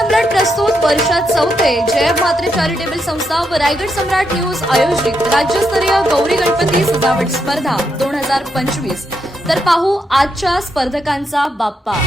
सम्राट प्रस्तुत वर्षात चौथे जय म्हात्रे चॅरिटेबल संस्था व रायगड सम्राट न्यूज आयोजित राज्यस्तरीय गौरी गणपती सजावट स्पर्धा 2025। तर पाहू आजच्या स्पर्धकांचा बाप्पा।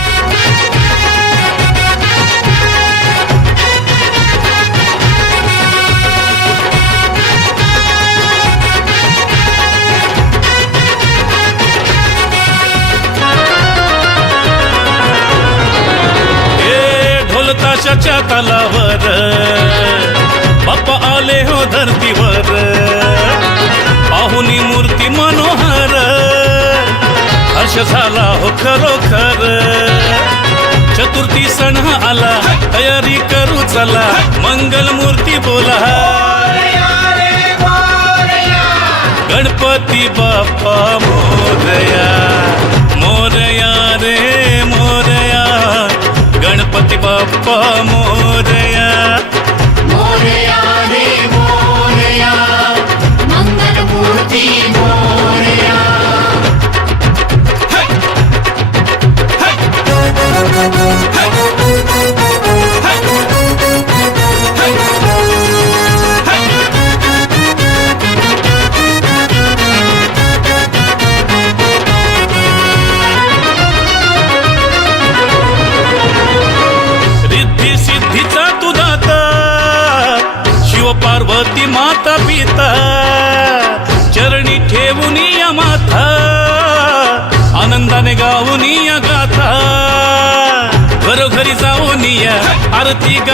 ताशाच्या तालावर बाप्पा आले हो धरतीवर, पाहुनी मूर्ती मनोहर, हर्ष झाला हो खरोखर। चतुर्थी सण आला, तयारी करू चला, मंगल मूर्ती बोला, गणपती बाप्पा मोरया, मोरया रे मोरया, गणपती बाप्पा मोरया, मोरया रे मोरया, मंगल मूर्ती मोरया। सिद्धीचा तू दाता, शिव पार्वती माता पिता, चरणी ठेवून या माथा, आनंदाने गाऊन या गाथा, घरोघरी जाऊन या आरती गा।